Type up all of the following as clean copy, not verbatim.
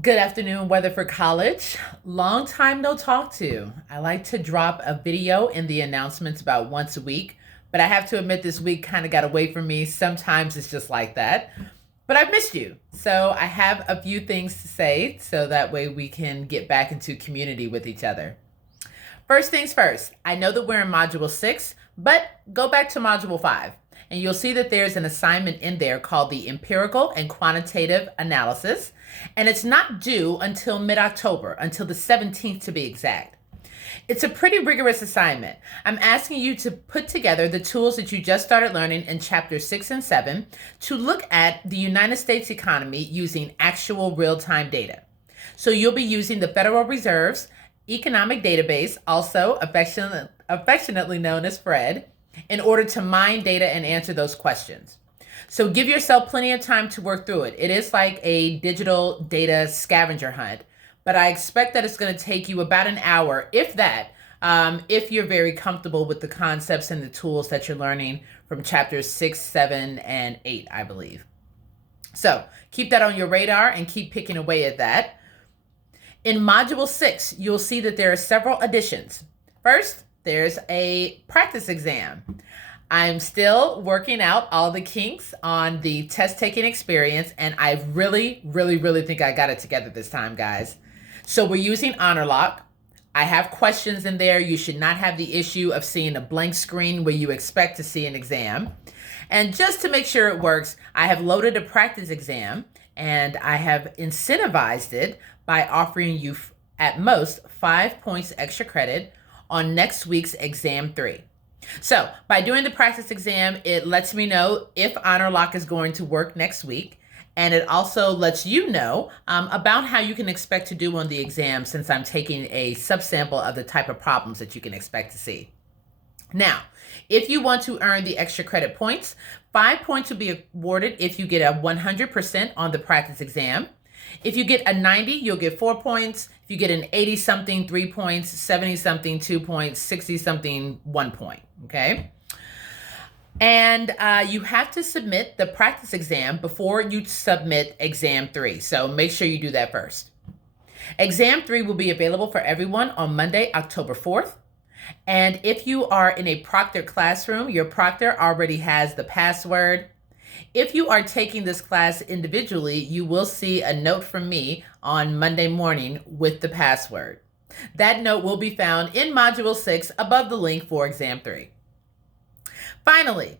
Good afternoon, Weatherford College. Long time no talk to. I like to drop a video in the announcements about once a week, but I have to admit this week kind of got away from me. Sometimes it's just like that. But I've missed you. So I have a few things to say so that way we can get back into community with each other. First things first, I know that we're in Module 6, but go back to Module 5 and you'll see that there's an assignment in there called the Empirical and Quantitative Analysis, and it's not due until mid-October, until the 17th to be exact. It's a pretty rigorous assignment. I'm asking you to put together the tools that you just started learning in chapters 6 and 7 to look at the United States economy using actual real-time data. So you'll be using the Federal Reserve's economic database, also affectionately known as FRED, in order to mine data and answer those questions. So give yourself plenty of time to work through it. It is like a digital data scavenger hunt, but I expect that it's going to take you about an hour, if that, if you're very comfortable with the concepts and the tools that you're learning from chapters 6, 7, and 8, I believe. So keep that on your radar and keep picking away at that. In Module 6, you'll see that there are several additions. First, there's a practice exam. I'm still working out all the kinks on the test taking experience, and I really think I got it together this time, guys. So we're using Honorlock. I have questions in there. You should not have the issue of seeing a blank screen where you expect to see an exam. And just to make sure it works, I have loaded a practice exam, and I have incentivized it by offering you at most 5 points extra credit on next week's exam 3. So by doing the practice exam, it lets me know if Honorlock is going to work next week. And it also lets you know about how you can expect to do on the exam, since I'm taking a subsample of the type of problems that you can expect to see. Now, if you want to earn the extra credit points, 5 points will be awarded if you get a 100% on the practice exam. If you get a 90, you'll get 4 points. If you get an 80-something, 3 points, 70-something, 2 points, 60-something, 1 point, okay? And you have to submit the practice exam before you submit exam 3. So make sure you do that first. Exam 3 will be available for everyone on Monday, October 4th. And if you are in a proctored classroom, your proctor already has the password. If you are taking this class individually, you will see a note from me on Monday morning with the password. That note will be found in Module 6 above the link for Exam 3. Finally,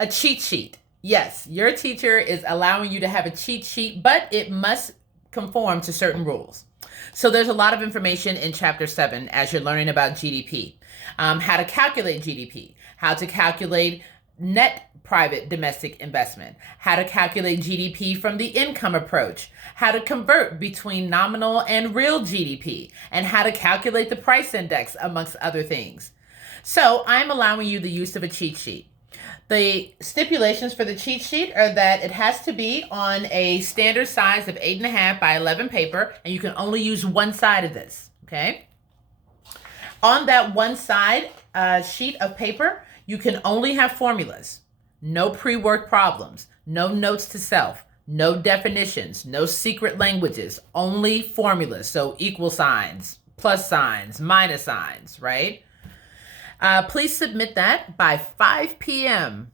a cheat sheet. Yes, your teacher is allowing you to have a cheat sheet, but it must conform to certain rules. So there's a lot of information in Chapter 7 as you're learning about GDP, how to calculate GDP, how to calculate net private domestic investment, how to calculate GDP from the income approach, how to convert between nominal and real GDP, and how to calculate the price index, amongst other things. So I'm allowing you the use of a cheat sheet. The stipulations for the cheat sheet are that it has to be on a standard size of 8.5 by 11 paper, and you can only use one side of this, okay? On that one side sheet of paper, you can only have formulas, no pre-worked problems, no notes to self, no definitions, no secret languages, only formulas. So equal signs, plus signs, minus signs, right? Please submit that by 5 p.m.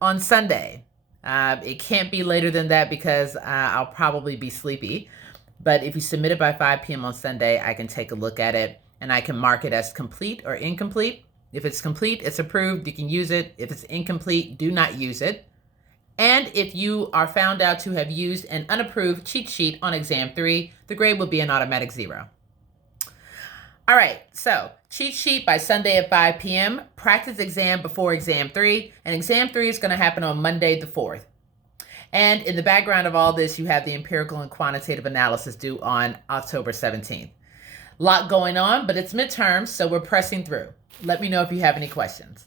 on Sunday. It can't be later than that because I'll probably be sleepy. But if you submit it by 5 p.m. on Sunday, I can take a look at it and I can mark it as complete or incomplete. If it's complete, it's approved, you can use it. If it's incomplete, do not use it. And if you are found out to have used an unapproved cheat sheet on exam 3, the grade will be an automatic 0. All right, so cheat sheet by Sunday at 5 p.m., practice exam before exam 3, and exam 3 is going to happen on Monday the 4th. And in the background of all this, you have the empirical and quantitative analysis due on October 17th. A lot going on, but it's midterms, so we're pressing through. Let me know if you have any questions.